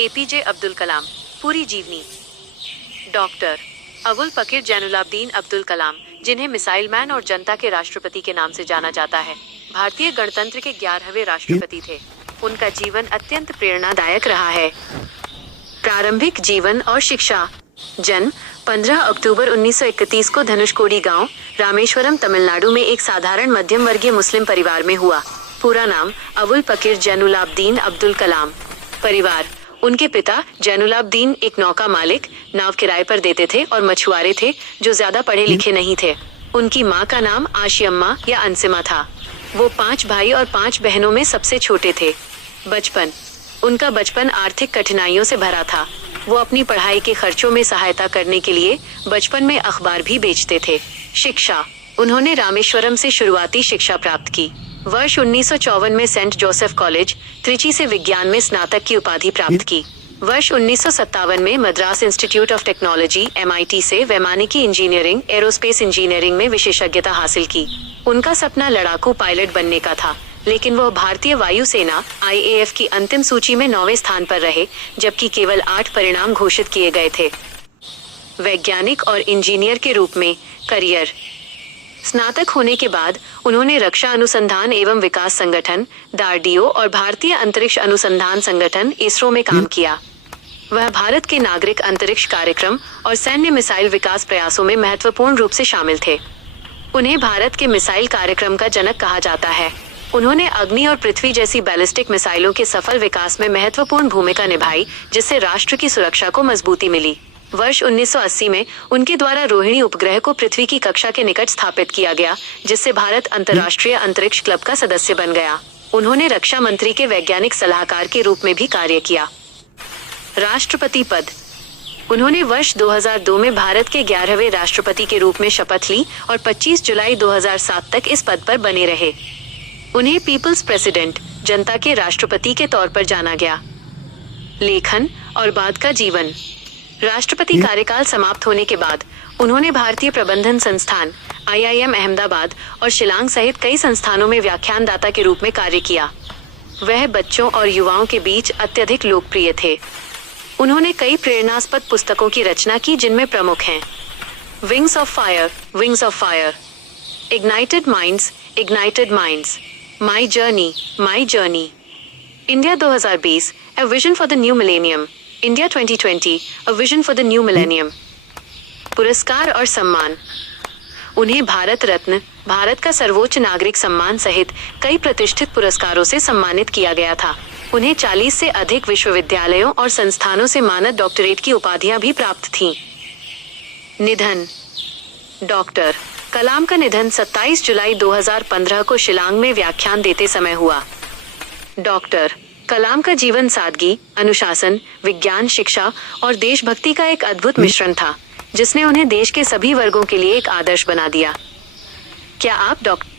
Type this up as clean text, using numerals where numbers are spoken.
APJ Abdul Kalam पूरी जीवनी। Doctor Abul पकीर जैनुलाब्दीन अब्दुल कलाम, जिन्हें मिसाइल मैन और जनता के राष्ट्रपति के नाम से जाना जाता है, भारतीय गणतंत्र के 11वें राष्ट्रपति थे। उनका जीवन अत्यंत प्रेरणादायक रहा है। प्रारंभिक जीवन और शिक्षा। जन्म 15 अक्टूबर 1931 को धनुषकोडी गांव, रामेश्वरम, तमिलनाडु में एक साधारण मध्यम वर्गीय मुस्लिम परिवार में हुआ। पूरा नाम अबुल पकीर जैनुलाब्दीन अब्दुल कलाम। परिवार। उनके पिता जैनुलाब्दीन एक नौका मालिक, नाव किराए पर देते थे और मछुआरे थे जो ज्यादा पढ़े लिखे नहीं थे। उनकी माँ का नाम आशियम्मा या अंसिमा था। वो 5 भाई और 5 बहनों में सबसे छोटे थे। बचपन। उनका बचपन आर्थिक कठिनाइयों से भरा था। वो अपनी पढ़ाई के खर्चों में सहायता करने के लिए बचपन में अखबार भी बेचते थे। शिक्षा। उन्होंने रामेश्वरम से शुरुआती शिक्षा प्राप्त की। वर्ष 1954 में सेंट जोसेफ कॉलेज, त्रिची से विज्ञान में स्नातक की उपाधि प्राप्त की। वर्ष 1957 में Madras institute of technology (MIT) से वैमानिकी इंजीनियरिंग, एरोस्पेस इंजीनियरिंग में विशेषज्ञता हासिल की। उनका सपना लड़ाकू पायलट बनने का था, लेकिन वह भारतीय वायुसेना (IAF) की अंतिम सूची में 9वें स्थान पर रहे, जबकि केवल 8 परिणाम घोषित किए गए थे। वैज्ञानिक और इंजीनियर के रूप में करियर। स्नातक होने के बाद उन्होंने रक्षा अनुसंधान एवं विकास संगठन (DRDO) और भारतीय अंतरिक्ष अनुसंधान संगठन (ISRO) में काम किया। वह भारत के नागरिक अंतरिक्ष कार्यक्रम और सैन्य मिसाइल विकास प्रयासों में महत्वपूर्ण रूप से शामिल थे। उन्हें भारत के मिसाइल कार्यक्रम का जनक कहा जाता है। उन्होंने अग्नि और पृथ्वी जैसी बैलिस्टिक मिसाइलों के सफल विकास में महत्वपूर्ण भूमिका निभाई, जिससे राष्ट्र की सुरक्षा को मजबूती मिली। वर्ष 1980 में उनके द्वारा रोहिणी उपग्रह को पृथ्वी की कक्षा के निकट स्थापित किया गया, जिससे भारत अंतर्राष्ट्रीय अंतरिक्ष क्लब का सदस्य बन गया। उन्होंने रक्षा मंत्री के वैज्ञानिक सलाहकार के रूप में भी कार्य किया। राष्ट्रपति पद। उन्होंने वर्ष 2002 में भारत के 11वें राष्ट्रपति के रूप में शपथ ली और 25 जुलाई 2007 तक इस पद पर बने रहे। उन्हें पीपल्स प्रेसिडेंट, जनता के राष्ट्रपति के तौर पर जाना गया। लेखन और बाद का जीवन। राष्ट्रपति कार्यकाल समाप्त होने के बाद उन्होंने भारतीय प्रबंधन संस्थान (IIM) अहमदाबाद और शिलांग सहित कई संस्थानों में व्याख्यानदाता के रूप में कार्य किया। वह बच्चों और युवाओं के बीच अत्यधिक लोकप्रिय थे। उन्होंने कई प्रेरणास्पद पुस्तकों की रचना की, जिनमें प्रमुख हैं wings of fire, ignited minds, my journey, India 2020, A Vision for the New Millennium, India 2020, A Vision for the New Millennium। पुरस्कार और सम्मान। उन्हें भारत रत्न, भारत का सर्वोच्च नागरिक सम्मान सहित कई प्रतिष्ठित पुरस्कारों से सम्मानित किया गया था। उन्हें 40 से अधिक विश्वविद्यालयों और संस्थानों से मानद डॉक्टरेट की उपाधियां भी प्राप्त थीं। निधन। डॉक्टर कलाम का निधन 27 जुलाई 2015 को शिलांग में व्याख्यान देते समय हुआ। डॉक्टर कलाम का जीवन सादगी, अनुशासन, विज्ञान, शिक्षा और देशभक्ति का एक अद्भुत मिश्रण था, जिसने उन्हें देश के सभी वर्गों के लिए एक आदर्श बना दिया। क्या आप डॉक्टर